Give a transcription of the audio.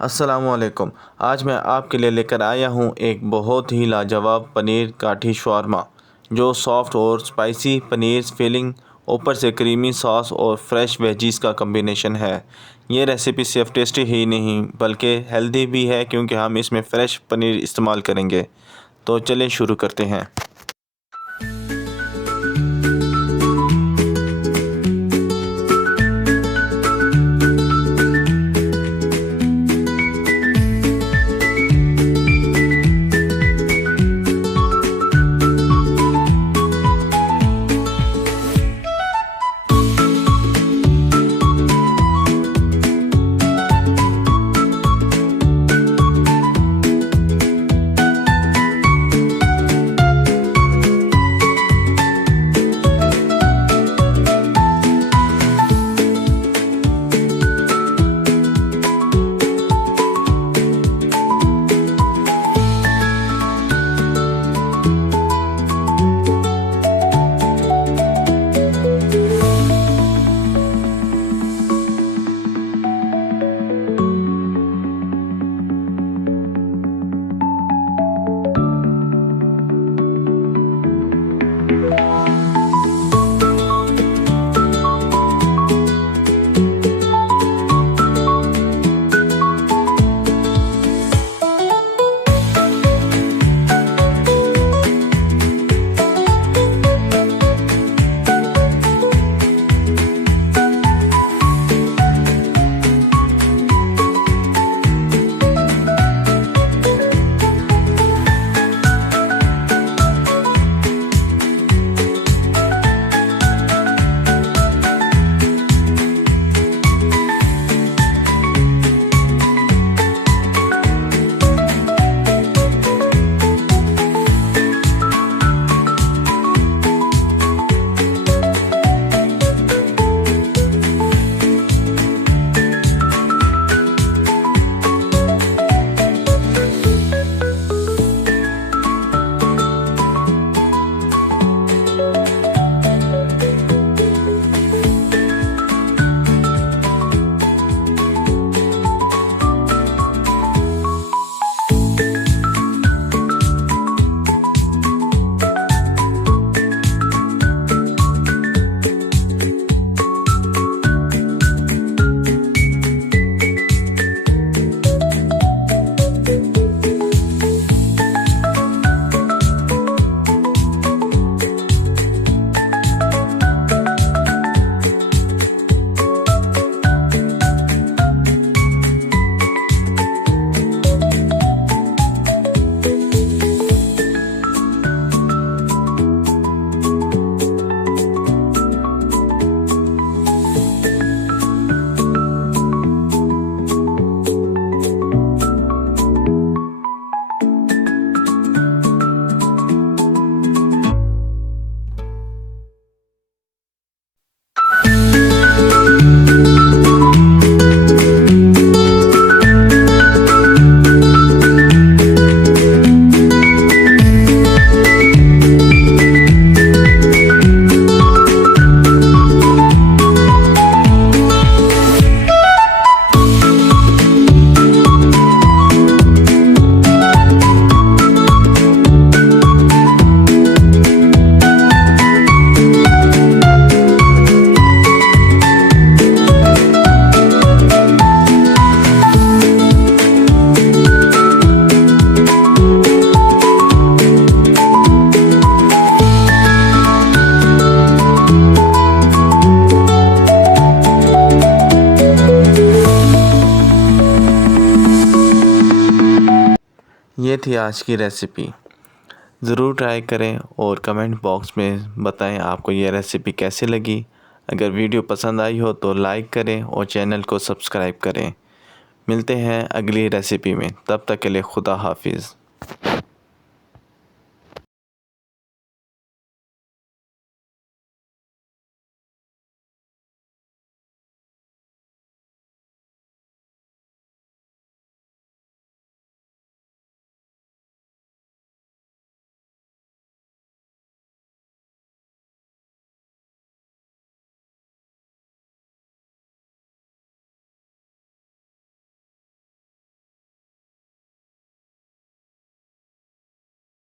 अस्सलामुअलैकुम। आज मैं आपके लिए लेकर आया हूँ एक बहुत ही लाजवाब पनीर काठी शवारमा, जो सॉफ्ट और स्पाइसी पनीर फिलिंग, ऊपर से क्रीमी सॉस और फ्रेश वेजीज़ का कम्बिनेशन है। ये रेसिपी सिर्फ टेस्टी ही नहीं बल्कि हेल्दी भी है, क्योंकि हम इसमें फ़्रेश पनीर इस्तेमाल करेंगे। तो चलिए शुरू करते हैं। ये थी आज की रेसिपी। ज़रूर ट्राई करें और कमेंट बॉक्स में बताएं आपको ये रेसिपी कैसे लगी। अगर वीडियो पसंद आई हो तो लाइक करें और चैनल को सब्सक्राइब करें। मिलते हैं अगली रेसिपी में, तब तक के लिए खुदा हाफिज़।